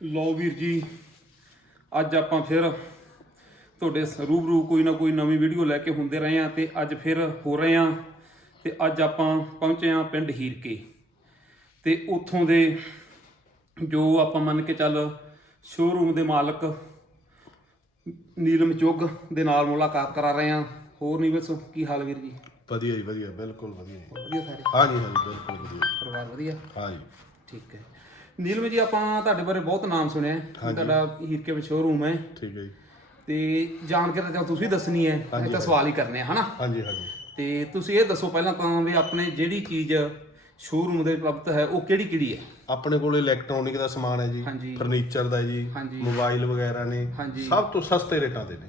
ਲਓ ਵੀਰ ਜੀ ਅੱਜ ਆਪਾਂ ਫਿਰ ਤੁਹਾਡੇ ਰੂਬਰੂ ਕੋਈ ਨਾ ਕੋਈ ਨਵੀਂ ਵੀਡੀਓ ਲੈ ਕੇ ਹੁੰਦੇ ਰਹੇ ਆ ਤੇ ਅੱਜ ਫਿਰ ਹੋ ਰਹੇ ਆ ਤੇ ਅੱਜ ਆਪਾਂ ਪਹੁੰਚੇ ਆ ਪਿੰਡ ਹੀਰਕੇ। ਤੇ ਉੱਥੋਂ ਦੇ ਜੋ ਆਪਾਂ ਮੰਨ ਕੇ ਚੱਲ ਸ਼ੋਰੂਮ ਦੇ ਮਾਲਕ ਨੀਲਮ ਚੁੱਗ ਦੇ ਨਾਲ ਮੁਲਾਕਾਤ ਕਰਾ ਰਹੇ ਆ ਹੋਰ ਨਹੀਂ ਬਸ ਕੀ ਹਾਲ ਵੀਰ ਜੀ? ਵਧੀਆ ਜੀ ਵਧੀਆ ਬਿਲਕੁਲ ਵਧੀਆ ਜੀ। ਵਧੀਆ ਸਾਰੇ? ਹਾਂਜੀ ਹਾਂਜੀ ਬਿਲਕੁਲ ਵਧੀਆ। ਪਰਿਵਾਰ ਵਧੀਆ? ਹਾਂਜੀ। ਠੀਕ ਹੈ। ਨੀਲਮ ਜੀ ਆਪਾਂ ਤੁਹਾਡੇ ਬਾਰੇ ਬਹੁਤ ਨਾਮ ਸੁਣਿਆ ਹੈ। ਤੁਹਾਡਾ ਹੀਰਕੇ ਵਿੱਚ ਸ਼ੋਰੂਮ ਹੈ। ਠੀਕ ਹੈ ਜੀ। ਤੇ ਜਾਣ ਕੇ ਤਾਂ ਤੁਸੀਂ ਦੱਸਣੀ ਹੈ ਇਹ ਤਾਂ ਸਵਾਲ ਹੀ ਕਰਨੇ ਆ ਹਨਾ? ਹਾਂਜੀ ਹਾਂਜੀ। ਤੇ ਤੁਸੀਂ ਇਹ ਦੱਸੋ ਪਹਿਲਾਂ ਤਾਂ ਵੀ ਆਪਣੇ ਜਿਹੜੀ ਚੀਜ਼ ਸ਼ੋਰੂਮ ਦੇ ਉਪਲਬਧ ਹੈ ਉਹ ਕਿਹੜੀ ਕਿਹੜੀ ਹੈ? ਆਪਣੇ ਕੋਲ ਇਲੈਕਟ੍ਰੋਨਿਕ ਦਾ ਸਮਾਨ ਹੈ ਜੀ। ਫਰਨੀਚਰ ਦਾ ਜੀ ਹਾਂਜੀ। ਮੋਬਾਈਲ ਵਗੈਰਾ ਨੇ ਹਾਂਜੀ। ਸਭ ਤੋਂ ਸਸਤੇ ਰੇਟਾਂ ਦੇ ਨੇ।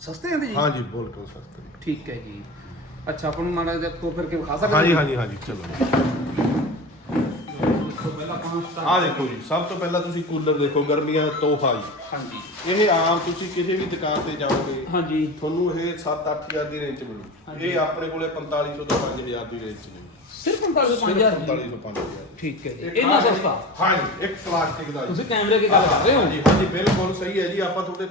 ਸਸਤੇ ਹੁੰਦੇ ਜੀ? ਹਾਂਜੀ ਬਿਲਕੁਲ ਸਸਤੇ। ਠੀਕ ਹੈ ਜੀ। ਅੱਛਾ ਆਪਾਂ ਨੂੰ ਮਾੜਾ ਜਿਹਾ ਤੋਂ ਫਿਰ ਕੇ ਵਿਖਾ ਸਕਦੇ ਹਾਂਜੀ ਹਾਂਜੀ ਹਾਂਜੀ ਚਲੋ। ਆਹ ਦੇਖੋ ਜੀ ਸਭ ਤੋਂ ਪਹਿਲਾਂ ਤੁਸੀਂ ਕੂਲਰ ਦੇਖੋ ਗਰਮੀਆਂ ਦਾ ਤੋਹਫਾ ਜੀ ਹਾਂਜੀ। ਇਹ ਆਮ ਤੁਸੀਂ ਕਿਸੇ ਵੀ ਦੁਕਾਨ ਤੇ ਜਾਓਗੇ ਹਾਂਜੀ। ਤੁਹਾਨੂੰ ਇਹ 7-8000 ਦੀ ਰੇਂਜ ਚ ਮਿਲੂ ਇਹ ਆਪਣੇ ਕੋਲੇ 4500 ਤੋਂ 5000 ਦੀ ਰੇਂਜ ਚ ਮਿਲੂ। ਸਿਰਫ 4550 4500 5000 ਠੀਕ ਹੈ ਜੀ। ਇੰਨਾ ਸਸਤਾ? ਹਾਂਜੀ ਇੱਕ ਪਲਾਸਟਿਕ ਦਾ ਜੀ। ਤੁਸੀਂ ਕੈਮਰੇ ਦੀ ਗੱਲ ਕਰ ਰਹੇ ਹੋ? ਹਾਂਜੀ ਬਿਲਕੁਲ ਸਹੀ ਹੈ ਜੀ। ਆਪਾਂ ਤੁਹਾਡੇ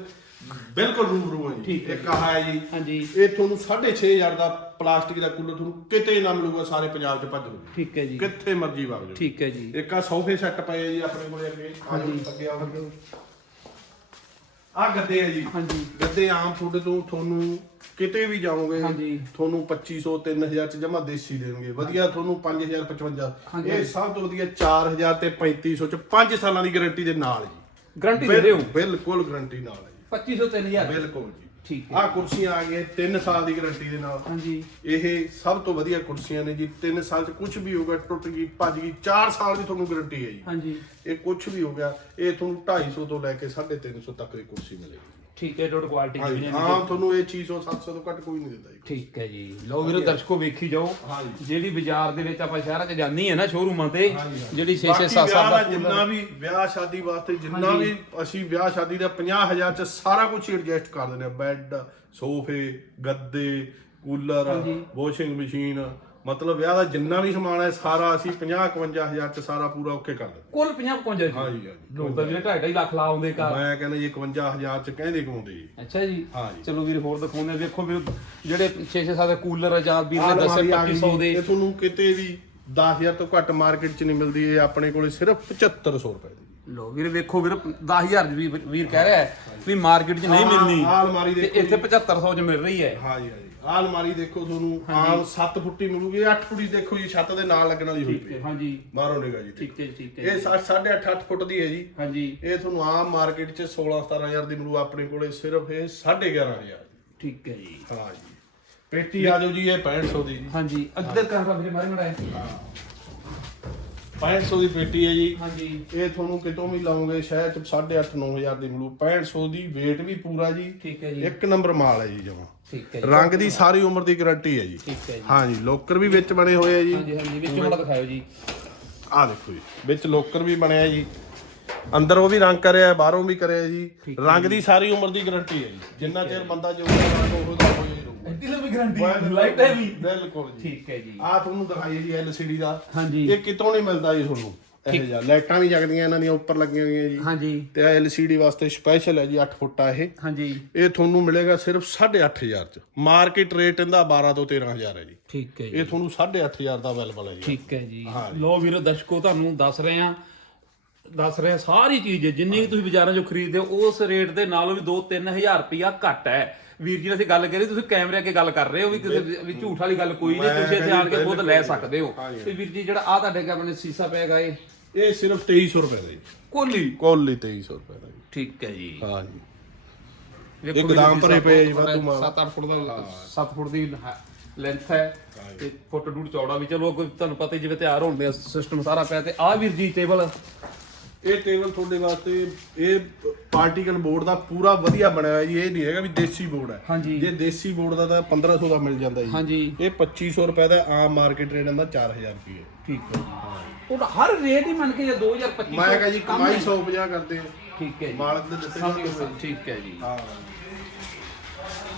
ਬਿਲਕੁਲ ਰੂਬਰੂ ਹੈ ਜੀ। ਠੀਕ ਹੈ ਇੱਕ ਆਹ ਹੈ ਜੀ। ਹਾਂਜੀ। ਇਹ ਤੁਹਾਨੂੰ 6500 ਦਾ ਪਲਾਸਟਿਕ ਦਾ ਕੂਲਰ ਤੁਹਾਨੂੰ ਕਿਤੇ ਨਾ ਮਿਲੂਗਾ ਸਾਰੇ ਪੰਜਾਬ 'ਚ ਭੱਜ ਲਓ ਠੀਕ ਹੈ ਜੀ। ਕਿੱਥੇ ਮਰਜ਼ੀ ਵਗ ਜਾਓ ਠੀਕ ਹੈ ਜੀ। ਇੱਕ ਆ ਸੋਫੇ ਸੈੱਟ ਪਏ ਆ ਜੀ ਆਪਣੇ ਕੋਲੇ ਅੱਗੇ। ਹਾਂਜੀ। ਅੱਗੇ ਆਓ ਆ ਗੱਦੇ ਆ ਜੀ। ਹਾਂਜੀ। ਗੱਦੇ ਆਮ ਤੁਹਾਡੇ ਤੋਂ ਤੁਹਾਨੂੰ ਕਿਤੇ ਵੀ ਜਾਓਗੇ ਹਾਂਜੀ। ਤੁਹਾਨੂੰ 2500 3000 ਚ ਜਮਾ ਦੇਸੀ ਦੇਣਗੇ। ਵਧੀਆ ਤੁਹਾਨੂੰ 5000 55 ਹਾਂਜੀ। ਇਹ ਸਭ ਤੋਂ ਵਧੀਆ 4000 ਤੇ 3500 ਚ 5 ਸਾਲਾਂ ਦੀ ਗਾਰੰਟੀ ਦੇ ਨਾਲ ਜੀ। ਗਾਰੰਟੀ ਦੇ ਰਹੇ ਹੋ? ਬਿਲਕੁਲ ਗਾਰੰਟੀ ਨਾਲ। ਹੈ 2500 3000 ਜੀ ਬਿਲਕੁਲ ਜੀ। ਠੀਕ ਆਹ ਕੁਰਸੀਆਂ ਆ ਗਈਆਂ 3 ਸਾਲ ਦੀ ਗਾਰੰਟੀ ਦੇ ਨਾਲ। ਹਾਂਜੀ। ਇਹ ਸਭ ਤੋਂ ਵਧੀਆ ਕੁਰਸੀਆਂ ਨੇ ਜੀ। 3 ਸਾਲ ਚ ਕੁਝ ਵੀ ਹੋਊਗਾ ਟੁੱਟ ਗਈ ਭੱਜ ਗਈ 4 ਸਾਲ ਦੀ ਤੁਹਾਨੂੰ ਗਾਰੰਟੀ ਹੈ ਜੀ। ਹਾਂਜੀ। ਇਹ ਕੁਝ ਵੀ ਹੋ ਗਿਆ ਇਹ ਤੁਹਾਨੂੰ 250 ਤੋਂ ਲੈ ਕੇ 350 ਤੱਕ ਦੀ ਕੁਰਸੀ ਮਿਲੇਗੀ। ਠੀਕ ਹੈ ਡੋਟ ਕੁਆਲਿਟੀ ਹਾਂਜੀ ਜਿਵੇਂ ਹਾਂ ਤੁਹਾਨੂੰ ਇਹ ਚੀਜ਼ 700 ਤੋਂ ਘੱਟ ਕੋਈ ਨਹੀਂ ਦਿੰਦਾ ਜੀ। ਠੀਕ ਹੈ ਜੀ। ਲਓ ਵੀਰੋ ਦਰਸ਼ਕੋ ਵੇਖੀ ਜਾਓ। ਹਾਂਜੀ। ਜਿਹੜੀ ਬਾਜ਼ਾਰ ਦੇ ਵਿੱਚ ਆਪਾਂ ਸ਼ਹਿਰਾਂ 'ਚ ਜਾਂਦੀ ਹੈ ਨਾ ਸ਼ੋਰੂਮਾਂ ਤੇ ਜਿਹੜੀ 6 6 ਬਾਕੀ 7 ਵਿਆਹ 7 ਦਾ ਜਿੰਨਾ ਵੀ ਵਿਆਹ ਸ਼ਾਦੀ ਵਾਸਤੇ ਜਿੰਨਾ ਵੀ ਅਸੀਂ ਵਿਆਹ ਸ਼ਾਦੀ ਦਾ 50000 ਚ ਸਾਰਾ ਕੁਝ ਐਡਜਸਟ ਕਰ ਦਿੰਦੇ ਆ ਬੈੱਡ ਸੋਫੇ ਗੱਦੇ ਕੂਲਰ ਵਾਸ਼ਿੰਗ ਮਸ਼ੀਨ ਮਤਲਬ ਵਿਆਹ ਦਾ ਜਿੰਨਾ ਵੀ ਸਮਾਨ ਹੈ ਸਾਰਾ ਅਸੀਂ 50 51000 ਚ ਸਾਰਾ ਪੂਰਾ ਓਕੇ ਕਰ ਦਿੰਦੇ ਕੁੱਲ 50 55 ਜੀ। ਹਾਂਜੀ ਹਾਂਜੀ। ਲੋਕ ਤਾਂ ਜਿਹੜੇ 2.5 ਲੱਖ ਲਾ ਆਉਂਦੇ ਘਰ। ਮੈਂ ਕਹਿੰਦਾ ਜੀ 51000 ਚ ਕਹਿੰਦੇ ਕਮਾਉਂਦੇ ਜੀ। ਅੱਛਾ ਜੀ। ਹਾਂਜੀ। ਚਲੋ ਵੀਰ ਹੋਰ ਦਿਖਾਉਂਦੇ ਆ। ਵੇਖੋ ਵੀਰ ਜਿਹੜੇ 6 6 7 ਕੂਲਰ ਆ ਜਾਂ ਵੀਰ ਨੇ ਦੱਸੇ ਅਲਮਾਰੀ ਆ ਗਈ 2500 ਦੇ। ਇਹ ਤੁਹਾਨੂੰ ਕਿਤੇ ਵੀ 10000 ਤੋਂ ਘੱਟ ਮਾਰਕੀਟ 'ਚ ਨਹੀਂ ਮਿਲਦੀ। ਇਹ ਆਪਣੇ ਕੋਲੇ ਸਿਰਫ 7500 ਰੁਪਏ ਦੀ। ਲੋ ਵੀਰ ਵੇਖੋ ਵੀਰ 10000 ਦੀ ਵੀ ਵੀਰ ਕਹਿ ਰਿਹਾ ਹੈ ਵੀ ਮਾਰਕੀਟ 'ਚ ਨਹੀਂ ਮਿਲਣੀ। ਆਹ ਅਲਮਾਰੀ ਤੇ ਦੇਖੋ ਇੱਥੇ 7500 'ਚ ਮਿਲ ਰਹੀ ਹੈ। ਹਾਂਜੀ ਹਾਂਜੀ। ਆਹ ਅਲਮਾਰੀ ਦੇਖੋ ਤੁਹਾਨੂੰ ਆਮ 7 ਫੁੱਟੀ ਮਿਲੂਗੀ 8 ਫੁੱਟੀ ਦੇਖੋ ਜੀ ਛੱਤ ਦੇ ਨਾਲ ਲੱਗਣ ਵਾਲੀ ਹੋਈ ਠੀਕ ਪਈ ਹੈ। ਹੈ। ਹਾਂਜੀ। ਬਾਹਰੋਂ ਨਿਗਾ ਜੀ ਠੀਕ ਹੈ ਠੀਕ ਹੈ ਇਹ 8.5 8 ਫੁੱਟ ਦੀ ਹੈ ਜੀ। ਹਾਂਜੀ। ਇਹ ਤੁਹਾਨੂੰ ਆਮ ਮਾਰਕੀਟ 'ਚ 16 17000 ਦੀ ਮਿਲੂ ਆਪਣੇ ਕੋਲੇ ਸਿਰਫ ਇਹ 11500 ਠੀਕ ਹੈ ਜੀ। ਹਾਂ ਜੀ। ਪੇਟੀ ਆ ਜਾਓ ਜੀ ਇਹ 6500 ਦੀ ਜੀ। ਹਾਂਜੀ ਅੱਧਰ ਕਰ ਵੀਰੇ ਮਾਰੇ ਮੜਾ 6500 ਦੀ ਪੇਟੀ ਹੈ ਜੀ। ਹਾਂਜੀ। ਇਹ ਤੁਹਾਨੂੰ ਕਿਤੋਂ ਵੀ ਲਾਉਂਗੇ ਚ 8.5 9000 ਦੀ ਮਿਲੂ। 6500 ਦੀ weight ਵੀ ਪੂਰਾ ਜੀ। ਠੀਕ ਹੈ ਜੀ। ਇੱਕ ਨੰਬਰ ਮਾਲ ਹੈ ਜੀ ਜਮਾ। ਠੀਕ ਹੈ ਰੰਗ ਦੀ ਸਾਰੀ ਉਮਰ ਦੀ ਗਾਰੰਟੀ ਹੈ ਜੀ। ਠੀਕ ਹੈ ਜੀ। ਹਾਂਜੀ ਲੋਕਰ ਵੀ ਵਿੱਚ ਬਣੇ ਹੋਏ ਆ ਜੀ। ਹਾਂਜੀ ਵਿੱਚੋਂ ਜੀ। ਆਹ ਦੇਖੋ ਜੀ ਵਿੱਚ ਲੋਕਰ ਵੀ ਬਣਿਆ ਜੀ। ਅੰਦਰ ਉਹ ਵੀ ਰੰਗ ਕਰਿਆ ਬਾਹਰੋਂ ਵੀ ਕਰਿਆ ਜੀ। ਰੰਗ ਦੀ ਸਾਰੀ ਉਮਰ ਦੀ ਗਾਰੰਟੀ ਹੈ ਜੀ। ਜਿੰਨਾ ਚਿਰ ਬੰਦਾ ਜਿਉਂਦਾ ਰੰਗ ਉਹਦਾ ਹੋਈ ਰਹੂਗਾ। ਐਡੀ ਲੰਬੀ ਗਾਰੰਟੀ ਲਾਈਟ ਹੈ ਵੀ। ਬਿਲਕੁਲ ਜੀ। ਠੀਕ ਹੈ ਜੀ। ਆਹ ਤੁਹਾਨੂੰ ਦਿਖਾਈਏ ਜੀ LCD ਦਾ। ਹਾਂਜੀ। ਇਹ ਕਿਤੋਂ ਨਹੀਂ ਮਿਲਦਾ ਜੀ ਤੁਹਾਨੂੰ। ਇਹ ਜਿਹਾ। ਲਾਈਟਾਂ ਵੀ ਜਗਦੀਆਂ ਇਹਨਾਂ ਦੀਆਂ ਉੱਪਰ ਲੱਗੀਆਂ ਹੋਈਆਂ ਜੀ। ਹਾਂਜੀ। ਤੇ ਇਹ LCD ਵਾਸਤੇ ਸਪੈਸ਼ਲ ਹੈ ਜੀ 8 ਫੁੱਟ ਆ ਇਹ। ਹਾਂਜੀ। ਇਹ ਤੁਹਾਨੂੰ ਮਿਲੇਗਾ ਸਿਰਫ 8500 ਚ। ਮਾਰਕੀਟ ਰੇਟ ਇਹਦਾ 12 ਤੋਂ 13000 ਹੈ ਜੀ। ਠੀਕ ਹੈ ਜੀ। ਇਹ ਤੁਹਾਨੂੰ 8500 ਦਾ ਅਵੇਲੇਬਲ ਹੈ ਜੀ। ਠੀਕ ਹੈ ਜੀ। ਲੋ ਵੀਰੋ ਦਰਸ਼ਕੋ ਤੁਹਾਨੂੰ ਦੱਸ ਰਹੇ ਆ ਦੱਸ ਰਹੇ ਸਾਰੀ ਚੀਜ਼। ਜਿੰਨੀ ਤੁਸੀਂ ਬਾਜ਼ਾਰਾਂ 'ਚੋਂ ਖਰੀਦਦੇ ਹੋ ਉਸ ਰੇਟ ਦੇ ਨਾਲੋਂ ਵੀ 2-3000 ਰੁਪਇਆ ਘੱਟ ਹੈ। ਵੀਰ ਜੀ ਨੇ ਅਸੀਂ ਗੱਲ ਕਰੀ ਤੁਸੀਂ ਕੈਮਰੇ ਅੱਗੇ ਗੱਲ ਕਰ ਰਹੇ ਹੋ ਵੀ ਕਿਸੇ ਵੀ ਝੂਠ ਵਾਲੀ ਗੱਲ ਕੋਈ ਨਹੀਂ ਤੁਸੀਂ ਇੱਥੇ ਆਣ ਕੇ ਖੁਦ ਲੈ ਸਕਦੇ ਹੋ। ਤੇ ਵੀਰ ਜੀ ਜਿਹੜਾ ਆ ਤੁਹਾਡੇ ਕੋਲ ਸੀਸਾ ਪਿਆਗਾ ਇਹ? ਇਹ ਸਿਰਫ 2300 ਰੁਪਏ ਦਾ ਜੀ। ਕੋਲੀ? ਕੋਲੀ 2300 ਰੁਪਏ ਦਾ ਜੀ। ਠੀਕ ਹੈ ਜੀ। ਹਾਂ ਜੀ ਇਹ ਗੋਦਾਮ ਭਰੇ ਪਏ ਜੀ, ਵਾਧੂ ਮਾਲ। ਸੱਤ ਅੱਠ ਫੁੱਟ ਦਾ 7 ਫੁੱਟ ਦੀ ਲੈਂਥ ਹੈ ਤੇ ਫੁੱਟ ਡੂਢ ਚੌੜਾ ਵੀ। ਚਲੋ ਕੋਈ ਤੁਹਾਨੂੰ ਪਤਾ ਹੀ ਜਿਵੇਂ ਤਿਆਰ ਹੋਣ ਦੇ ਸਿਸਟਮ ਸਾਰਾ ਪਿਆ ਤੇ ਆ ਵੀਰ ਜੀ ਟੇਬਲ ਇਹ ਟੇਬਲ ਤੁਹਾਡੇ ਵਾਸਤੇ ਇਹ ਪਾਰਟੀਕਲ ਬੋਰਡ ਦਾ ਪੂਰਾ ਵਧੀਆ ਬਣਿਆ ਹੋਇਆ ਜੀ ਇਹ ਨਹੀਂ ਹੈਗਾ ਵੀ ਦੇਸੀ ਬੋਰਡ ਹੈ। ਹਾਂਜੀ। ਜੇ ਦੇਸੀ ਬੋਰਡ ਦਾ ਤਾਂ 1500 ਦਾ ਮਿਲ ਜਾਂਦਾ ਜੀ। ਹਾਂਜੀ। ਇਹ 2500 ਰੁਪਏ ਦਾ ਆਮ ਮਾਰਕੀਟ ਰੇਟ ਇਹਦਾ 4000 ਰੁਪਏ ਠੀਕ ਹੈ ਜੀ। ਉਹ ਹਰ ਰੇਟ ਹੀ ਮੰਨ ਕੇ ਜੇ 2025 ਮੈਂ ਕਹਾਂ ਜੀ ਕਮਾਈ 150 ਕਰਦੇ ਆ। ਠੀਕ ਹੈ ਜੀ। ਮਾਲਕ ਦੇ ਸਮਝ ਗਏ ਠੀਕ ਹੈ ਜੀ। ਹਾਂ।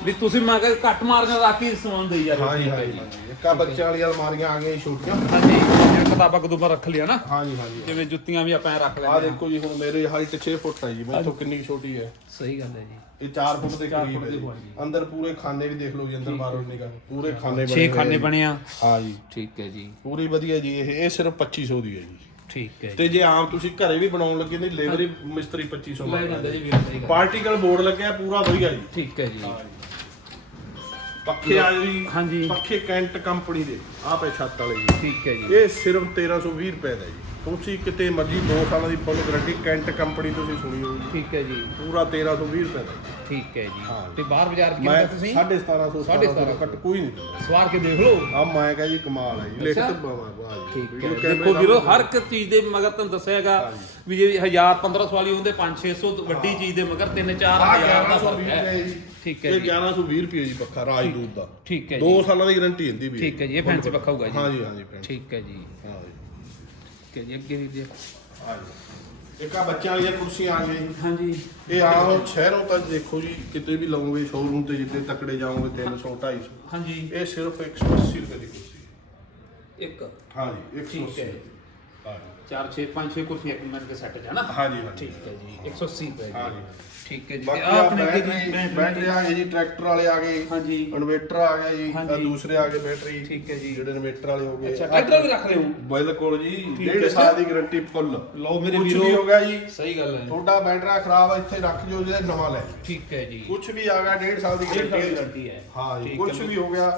ਵੀ ਤੁਸੀਂ ਮੈਂ ਕਿਹਾ ਘੱਟ ਮਾਰਜਨ ਰੱਖ ਕੇ ਸਮਾਨ ਦੇਈ ਜਾ ਰਹੇ ਹੋ ਜੀ ਹਾਂ ਜੀ ਇੱਕ ਆ ਬੱਚਿਆਂ ਵਾਲੀਆਂ ਅਲਮਾਰੀਆਂ ਆ ਗਈਆਂ ਛੋਟੀਆਂ। ਹਾਂਜੀ। ਇੱਕ ਕਿਤਾਬਾਂ ਕਦੂਬਾਂ ਰੱਖ ਲਿਆ ਨਾ। ਹਾਂਜੀ ਹਾਂਜੀ ਜਿਵੇਂ ਜੁੱਤੀਆਂ ਵੀ ਆਪਾਂ ਐਂ ਰੱਖ ਆ ਲੈਂਦੇ ਦੇਖੋ ਜੀ ਹੁਣ ਮੇਰੇ ਹਾਈਟ 6 ਫੁੱਟ ਹੈ ਜੀ ਮੇਰੇ ਤੋਂ ਕਿੰਨੀ ਕੁ ਛੋਟੀ ਹੈ? ਸਹੀ ਗੱਲ ਹੈ ਜੀ। ਇਹ 4 ਫੁੱਟ ਦੇ ਕਰੀਬ ਹੈ ਜੀ। ਅੰਦਰ ਪੂਰੇ ਖਾਨੇ ਵੀ ਦੇਖ ਲਓ ਜੀ ਅੰਦਰ ਮਾਰੋ ਨਿਗਾ ਪੂਰੇ ਖਾਨੇ ਬਣੇ 6 ਹੋਏ ਖਾਨੇ। ਬਣੇ ਆ। ਹਾਂ ਜੀ। ਠੀਕ ਹੈ ਜੀ। ਪੂਰੀ ਵਧੀਆ ਜੀ ਇਹ ਇਹ ਸਿਰਫ 2500 ਦੀ ਹੈ ਜੀ। ਠੀਕ ਹੈ ਤੇ ਜੇ। ਆਮ ਤੁਸੀਂ ਘਰੇ ਵੀ ਬਣਾਉਣ ਲੱਗੇ ਨੇ ਲੇਬਰ ਹੀ। ਮਿਸਤਰੀ 2500 ਲੈ ਮੰਗਦਾ ਜਾਂਦਾ ਜੀ। ਪਾਰਟੀਕਲ ਬੋਰਡ ਲੱਗਿਆ ਪੂਰਾ ਵਧੀਆ ਜੀ। ਠੀਕ ਹੈ ਜੀ। ਪੱਖੇ ਆ ਜੀ ਹਾਂਜੀ। ਪੱਖੇ ਕੈਂਟ ਕੰਪਨੀ ਦੇ ਆ ਪਏ ਛੱਤ ਵਾਲੇ ਜੀ। ਠੀਕ ਹੈ ਜੀ। ਇਹ ਸਿਰਫ 1320 ਰੁਪਏ ਦਾ ਜੀ। ਤੁਸੀਂ ਕਿਤੇ ਮਰਜ਼ੀ 2 ਸਾਲਾਂ ਦੀ ਫੁੱਲ ਗਾਰੰਟੀ ਕੈਂਟ ਕੰਪਨੀ ਤੁਸੀਂ ਸੁਣੀ ਹੋਊਗੀ ਠੀਕ ਹੈ ਜੀ। ਪੂਰਾ 1320 ਰੁਪਏ ਦਾ ਜੀ। ਠੀਕ ਹੈ ਜੀ। ਹਾਂ। ਤੇ ਬਾਹਰ ਬਾਜ਼ਾਰ ਮੈਂ ਕਿੰਨਾ ਤੁਸੀਂ? 1750 ਸਾਢੇ 1750 ਘੱਟ ਕੋਈ ਨਹੀਂ ਦਿੰਦਾ। ਸਵਾਰ ਕੇ ਦੇਖ ਲਓ। ਆ ਮੈਂ ਕਹਾਂ ਜੀ ਕਮਾਲ ਹੈ ਜੀ। ਲਿਖਤ ਬਾਵਾ ਵਾਹ ਜੀ। ਠੀਕ ਹੈ। ਦੇਖੋ ਵੀਰੋ ਹਰ ਇੱਕ ਚੀਜ਼ ਦੇ ਮਗਰ ਤੁਹਾਨੂੰ ਦੱਸਿਆ ਹੈਗਾ ਵੀ ਜੇ 1000 1500 ਵਾਲੀ ਹੁੰਦੇ 5 600 ਤੋਂ ਵੱਡੀ ਚੀਜ਼ ਦੇ ਮਗਰ 3 4 ਆ ਹਜ਼ਾਰ ਦਾ 1120 ਫ਼ਰਕ ਰੁਪਏ ਹੈ ਜੀ। ਠੀਕ ਹੈ ਇਹ ਜੀ। 1120 ਰੁਪਏ ਜੀ ਪੱਖਾ ਰਾਜਦੂਤ ਦਾ। ਠੀਕ ਹੈ 2 ਜੀ। ਸਾਲਾਂ ਦੀ ਗਾਰੰਟੀ ਹੁੰਦੀ ਵੀ ਠੀਕ ਹੈ ਜੀ ਇਹ ਫੈਂਸੀ ਪੱਖਾ ਹੋਊਗਾ ਜੀ। ਹਾਂ ਜੀ ਹਾਂ ਜੀ ਫੈਂਸੀ ਠੀਕ ਹੈ ਜੀ। ਹਾਂ ਜੀ। ਠੀਕ ਹੈ ਜੀ ਅੱਗੇ ਵੀ ਜੀ। ਹਾਂ ਜੀ ਇੱਕ ਆ ਬੱਚਿਆਂ ਵਾਲੀਆਂ ਕੁਰਸੀਆਂ ਆ ਗਈਆਂ ਜੀ। ਹਾਂਜੀ। ਇਹ ਆਮ ਸ਼ਹਿਰੋਂ ਤਾਂ ਦੇਖੋ ਜੀ ਕਿਤੇ ਵੀ ਲਓਗੇ ਸ਼ੋਰੂਮ ਤੇ ਜਿੱਤੇ ਤੱਕੜੇ ਜਾਓਗੇ 300 250 ਹਾਂਜੀ। ਇਹ ਸਿਰਫ 180 ਰੁਪਏ ਦੀ ਕੁਰਸੀ ਹੈ। ਇੱਕ। ਹਾਂ ਜੀ 180 ਠੀਕ ਹੈ ਹਾਂ ਜੀ 4 6 5 6 ਕੁਰਸੀਆਂ ਇੱਕ ਮਿੰਟ ਦੇ ਸੈੱਟ ਚ ਹੈ ਨਾ ਹਾਂ ਜੀ ਹਾਂ ਜੀ ਠੀਕ ਹੈ ਜੀ 180 ਰੁਪਏ ਹਾਂ ਜੀ ਜੀ ਠੀਕ ਹੈ ਜੀ। ਤੇ ਬਾਕੀ ਆਹ ਆਪਣੇ ਅੱਗੇ ਜੀ ਬੈਟਰੀ ਬੈਟਰੀ ਆ ਗਈ ਜੀ ਟਰੈਕਟਰ ਵਾਲੇ ਆ ਗਏ। ਹਾਂਜੀ। ਇਨਵੇਟਰ ਆ ਗਿਆ ਜੀ ਆਹ ਹਾਂਜੀ। ਦੂਸਰੇ ਆ ਗਏ ਬੈਟਰੀ ਠੀਕ ਹੈ ਜੀ। ਜਿਹੜੇ ਇਨਵੇਟਰ ਵਾਲੇ ਹੋ ਗਏ। ਅੱਛਾ ਟਰੈਕਟਰ ਵੀ ਰੱਖ ਲਿਓ। ਬਿਲਕੁਲ ਜੀ ਡੇਢ ਹੈ। ਸਾਲ ਦੀ ਗਾਰੰਟੀ ਫੁੱਲ ਲਓ ਮੇਰੇ ਕੁਝ ਵੀਰੋ ਵੀ ਹੋ ਗਿਆ ਜੀ। ਸਹੀ ਗੱਲ ਹੈ ਤੁਹਾਡਾ ਬੈਟਰਾ ਖਰਾਬ ਆ ਇੱਥੇ ਰੱਖ ਜੋ ਜਿਹਦੇ ਨਵਾਂ ਲੈ। ਠੀਕ ਹੈ ਜੀ। ਕੁਝ ਵੀ ਆ ਗਿਆ ਡੇਢ ਸਾਲ ਦੀ ਗਾਰੰਟੀ ਗਾਰੰਟੀ ਹੈ। ਹਾਂ। ਜੀ ਠੀਕ ਕੁਝ ਹੈ। ਵੀ ਹੋ ਗਿਆ।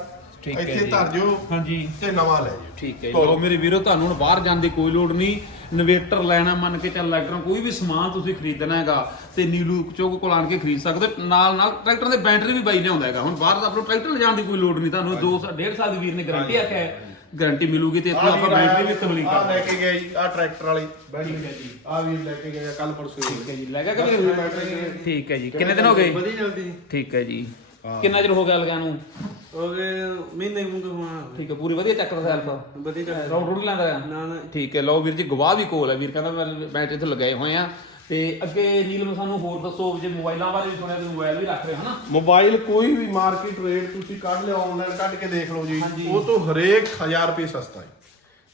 ਠੀਕ ਹੈ ਇੱਥੇ ਜੀ। ਧਰ ਜਿਓ ਹਾਂਜੀ। ਤੇ ਨਵਾਂ ਲੈ ਜਾਓ। ਠੀਕ ਹੈ ਤੋਰੋ। ਲੋ ਮੇਰੇ ਵੀਰੋ ਤੁਹਾਨੂੰ ਹੁਣ ਬਾਹਰ ਜਾਣ ਦੀ ਕੋਈ ਲੋੜ ਨਹੀਂ। ਇਨਵੇਟਰ ਲੈਣਾ ਮੰਨ ਕੇ ਚੱਲ ਇਲੈਕਟ੍ਰੋਨ ਕੋਈ ਵੀ ਸਮਾਨ ਤੁਸੀਂ ਖਰੀਦਣਾ ਹੈਗਾ ਤੇ ਨੀਲੂ ਚੌਕ ਕੋਲ ਆਣ ਕੇ ਖਰੀਦ ਸਕਦੇ ਹੋ। ਨਾਲ ਨਾਲ ਟਰੈਕਟਰ ਦੇ ਬੈਟਰੀ ਵੀ ਬਾਈ ਲਿਆਉਂਦਾ ਹੈਗਾ। ਹੁਣ ਬਾਹਰ ਦਾ ਆਪਣਾ ਟਰੈਕਟਰ ਲਿਜਾਣ ਦੀ ਕੋਈ ਲੋੜ ਨਹੀਂ। ਤੁਹਾਨੂੰ 2 1.5 ਸਾਲ ਦੀ ਵੀਰ ਨੇ ਗਾਰੰਟੀ ਆਖਿਆ ਹੈ। ਗਾਰੰਟੀ ਮਿਲੂਗੀ ਤੇ ਇੱਥੋਂ ਆਪਾਂ ਬੈਟਰੀ ਵੀ ਤਬਲੀਗ ਆ ਕਰ ਲੈ ਕੇ ਗਏ ਜੀ ਆ ਟਰੈਕਟਰ ਵਾਲੀ। ਠੀਕ ਹੈ ਜੀ। ਆ ਵੀ ਲੈ ਕੇ ਗਏ ਕੱਲ ਪਰਸੋਂ। ਠੀਕ ਹੈ ਜੀ। ਲੈ ਗਿਆ ਕਿ ਨਹੀਂ ਬੈਟਰੀ। ਠੀਕ ਹੈ ਜੀ। ਕਿੰਨੇ ਦਿਨ ਹੋ ਗਏ? ਵਧੀਆ ਚੱਲਦੀ ਠੀਕ ਹੈ ਜੀ। ਕਿੰਨਾ ਚਿਰ ਹੋ ਗਿਆ ਲਗਾ ਨੂੰ? ਹੋ ਗਏ ਮਹੀਨੇ ਮੁੰਡੇ ਹੋਣਾ। ਠੀਕ ਹੈ ਪੂਰੀ ਵਧੀਆ ਚੱਕਦਾ ਸੈਲਫ ਵਧੀਆ ਚੱਲ ਰੌਂਡ ਰੂਡ ਲੈਂਦਾ ਆ ਨਾ ਨਾ। ਠੀਕ ਹੈ ਲਓ ਵੀਰ ਜੀ ਗਵਾਹ ਵੀ ਕੋਲ ਹੈ। ਵੀਰ ਕਹਿੰਦਾ ਮੈਂ ਬੈਟਰੀ ਇੱਥੇ ਲਗਾਏ ਹੋਏ ਆ। ਤੇ ਅੱਗੇ ਨੀਲਮ ਸਾਨੂੰ ਹੋਰ ਦੱਸੋ ਜੇ ਮੋਬਾਈਲਾਂ ਬਾਰੇ ਵੀ ਸੁਣਿਆ ਤੇ ਮੋਬਾਈਲ ਵੀ ਰੱਖ ਰਹੇ ਹੋ ਹਨਾ? ਮੋਬਾਈਲ ਕੋਈ ਵੀ ਮਾਰਕੀਟ ਰੇਟ ਤੁਸੀਂ ਕੱਢ ਲਿਓ ਆਨਲਾਈਨ ਕੱਢ ਕੇ ਦੇਖ ਲਓ ਜੀ। ਉਹ ਤੋਂ ਹਰੇਕ 1000 ਰੁਪਏ ਸਸਤਾ ਹੈ।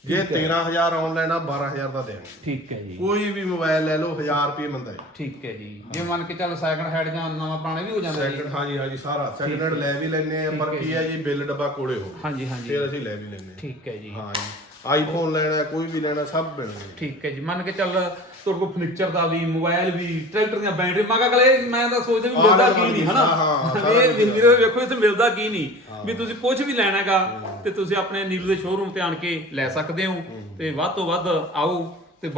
ਜੇ 13000 ਆਨਲਾਈਨ ਆ 12000 ਦਾ ਦੇਣਗੇ ਠੀਕ ਹੈ ਜੀ। ਕੋਈ ਵੀ ਮੋਬਾਈਲ ਲੈ ਲਓ 1000 ਰੁਪਏ ਮੰਦਾ ਹੈ ਠੀਕ ਹੈ ਜੀ। ਜੇ ਮੰਨ ਕੇ ਚੱਲ ਸੈਕੰਡ ਹੈਂਡ ਜਾਂ ਨਵਾਂ ਪੁਰਾਣਾ ਵੀ ਹੋ ਜਾਂਦਾ ਜੀ ਸੈਕਿੰਡ ਹਾਂਜੀ ਹਾਂਜੀ ਸਾਰਾ। ਸੈਕਿੰਡ ਹੈਂਡ ਲੈ ਵੀ ਲੈਨੇ ਆ ਪਰ ਕੀ ਹੈ ਜੀ ਬਿੱਲ ਡੱਬਾ ਕੋਲੇ ਹੋ ਹਾਂਜੀ ਹਾਂਜੀ। ਫਿਰ ਅਸੀਂ ਲੈ ਵੀ ਲੈਨੇ ਠੀਕ ਹੈ ਜੀ। ਹਾਂ ਜੀ। ਆਈਫੋਨ ਲੈਣਾ ਕੋਈ ਵੀ ਲੈਣਾ ਸਭ ਮਿਲਣਗੇ। ਠੀਕ ਹੈ ਜੀ। ਮੰਨ ਕੇ ਚੱਲ ਤੁਹਾਡੇ ਕੋਲ ਫਰਨੀਚਰ ਦਾ ਵੀ ਮੋਬਾਈਲ ਵੀ ਟਰੈਕਟਰ ਦੀਆਂ ਬੈਟਰੀ ਮੈਂ ਕਿਹਾ ਅਗਲੇ ਮੈਂ ਤਾਂ ਸੋਚਦਾ ਵੀ ਮਿਲਦਾ ਕੀ ਨਹੀਂ ਹਾਂ, ਹਨਾ ਇਹ ਕੁਛ ਵੀਡੀਓ ਵੇਖੋ ਇੱਥੇ ਮਿਲਦਾ ਕੀ ਨਹੀਂ? ਵੀ ਤੁਸੀਂ ਕੁਝ ਵੀ ਲੈਣਾ ਹੈਗਾ ਤੇ ਤੁਸੀਂ ਆਪਣੇ ਨੀਲੂ ਦੇ ਸ਼ੋਰੂਮ ਤੇ ਆਣ ਕੇ ਲੈ ਸਕਦੇ ਹੋ। ਤੇ ਵੱਧ ਤੋਂ ਵੱਧ ਆਓ ਤੇ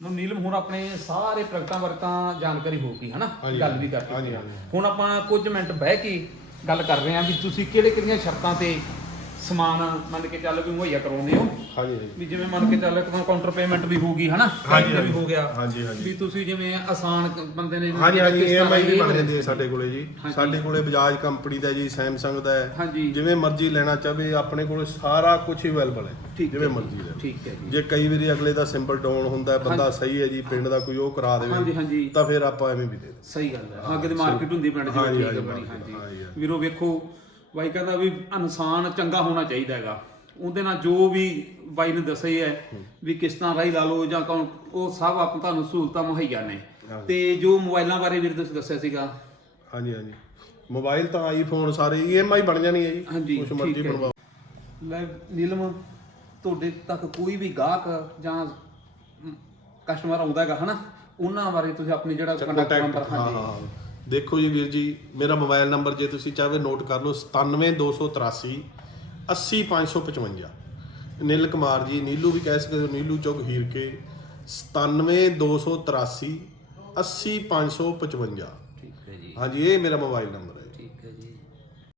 ਨੂੰ ਨੀਲਮ ਹੁਣ ਆਪਣੇ ਸਾਰੇ ਪ੍ਰੋਡਕਟਾਂ ਬਾਰੇ ਤਾਂ ਜਾਣਕਾਰੀ ਹੋਊਗੀ ਹਨਾ? ਹਾਂਜੀ, ਗੱਲ ਵੀ ਕਰ ਚੁੱਕੇ ਹਾਂ। ਹੁਣ ਆਪਾਂ ਕੁਝ ਮਿੰਟ ਬਹਿ ਕੇ ਗੱਲ ਕਰ ਰਹੇ ਹਾਂ ਵੀ ਤੁਸੀਂ ਕਿਹੜੇ ਕਿਹੜੀਆਂ ਸ਼ਰਤਾਂ ਤੇ ਸਮਾਨ ਮੰਨ ਕੇ ਚੱਲ ਵੀ ਮੁਹੱਈਆ ਕਰਾਉਂਦੇ ਹੋ। ਹਾਂਜੀ ਹਾਂਜੀ। ਵੀ ਜਿਵੇਂ ਮੰਨ ਕੇ ਚੱਲ ਇੱਕ ਤਾਂ ਕਾਊਂਟਰ ਪੇਮੈਂਟ ਵੀ ਹੋਊਗੀ ਹਨਾ? ਹਾਂਜੀ, ਵੀ ਹੋ ਗਿਆ। ਹਾਂਜੀ, ਹਾਂਜੀ। ਵੀ ਤੁਸੀਂ ਜਿਵੇਂ ਆਸਾਨ ਕ- ਬੰਦੇ ਨੇ ਹਾਂਜੀ ਹਾਂਜੀ ਕਿਸ ਤਰ੍ਹਾਂ EMI ਵੀ ਬਣ ਜਾਂਦੀ ਹੈ ਸਾਡੇ ਕੋਲੇ ਜੀ। ਹਾਂਜੀ। ਸਾਡੇ ਕੋਲੇ ਬਜਾਜ ਕੰਪਨੀ ਦਾ ਜੀ ਸੈਮਸੰਗ ਦਾ ਹੈ। ਹਾਂਜੀ। ਜਿਵੇਂ ਮਰਜ਼ੀ ਲੈਣਾ ਚਾਹਵੇ ਆਪਣੇ ਕੋਲੇ ਸਾਰਾ ਕੁਝ ਅਵੇਲੇਬਲ ਹੈ। ਠੀਕ ਹੈ ਜਿਵੇਂ ਜੀ। ਮਰਜ਼ੀ ਲੈ ਠੀਕ ਹੈ ਜੀ। ਜੇ ਕਈ ਵਾਰੀ ਅਗਲੇ ਦਾ ਸਿੰਪਲ ਡਾਊਨ ਹੁੰਦਾ ਹੈ ਬੰਦਾ ਸਹੀ ਹੈ ਜੀ ਪਿੰਡ ਦਾ ਕੋਈ ਉਹ ਕਰਾ ਹਾਂਜੀ ਦੇਵੇ ਹਾਂਜੀ ਤਾਂ ਫਿਰ ਆਪਾਂ ਐਵੇਂ ਵੀ ਦੇ ਦੇ ਸਹੀ ਗੱਲ ਹੈ। ਅੱਗੇ ਦੀ ਮਾਰਕੀਟ ਹੁੰਦੀ ਪਿੰਡ ਹਾਂਜੀ, ਜਿਵੇਂ ਠੀਕ ਹੈ ਹਾਂਜੀ, ਬਣੀ ਹਾਂਜੀ। ਵੀਰੋ ਵੇਖੋ ਬਾਈ ਕਹਿੰਦਾ ਵੀ ਇਨਸਾਨ ਚੰਗਾ ਹੋਣਾ ਚਾਹੀਦਾ ਹੈਗਾ। ਉਹਦੇ ਨਾਲ ਜੋ ਵੀ ਬਾਈ ਨੇ ਦੱਸਿਆ ਹੀ ਵੀ ਕਿਸ਼ਤਾਂ ਰਾਹੀਂ ਲਾ ਲਓ ਜਾਂ ਕੌਣ ਉਹ ਸਭ ਆਪ ਤੁਹਾਨੂੰ ਸਹੂਲਤਾਂ ਮੁਹੱਈਆ ਨੇ। ਤੇ ਜੋ ਮੋਬਾਈਲਾਂ ਬਾਰੇ ਵੀਰ ਤੁਸੀਂ ਦੱਸਿਆ ਸੀਗਾ। ਹਾਂਜੀ ਹਾਂਜੀ। ਮੋਬਾਈਲ ਤਾਂ ਆਈਫੋਨ ਸਾਰੇ EMI ਬਣ ਜਾਣੀ ਹੈ ਜੀ ਕੁਛ ਮਰਜ਼ੀ ਬਣਵਾਓ। ਲੈ ਨੀਲਮ ਤੁਹਾਡੇ ਤੱਕ ਕੋਈ ਵੀ ਗਾਹਕ ਜਾਂ ਕਸਟਮਰ ਆਉਂਦਾ ਹੈਗਾ ਹਨਾ? ਉਹਨਾਂ ਬਾਰੇ ਤੁਸੀਂ ਆਪਣੀ ਜਿਹੜਾ ਕੰਟੈਕਟ ਨੰਬਰ ਹਾਂਜੀ। ਦੇਖੋ ਜੀ ਵੀਰ ਜੀ ਮੇਰਾ ਮੋਬਾਈਲ ਨੰਬਰ ਜੇ ਤੁਸੀਂ ਚਾਹਵੇ ਨੋਟ ਕਰ ਲਓ 97283 80555 ਨਿਲ ਕੁਮਾਰ ਜੀ ਨੀਲੂ ਵੀ ਕਹਿ ਸਕਦੇ ਹੋ ਨੀਲੂ ਚੌਕ ਹੀਰ ਕੇ 97283 80555 ਠੀਕ ਹੈ ਜੀ। ਹਾਂਜੀ ਇਹ ਮੇਰਾ ਮੋਬਾਈਲ ਨੰਬਰ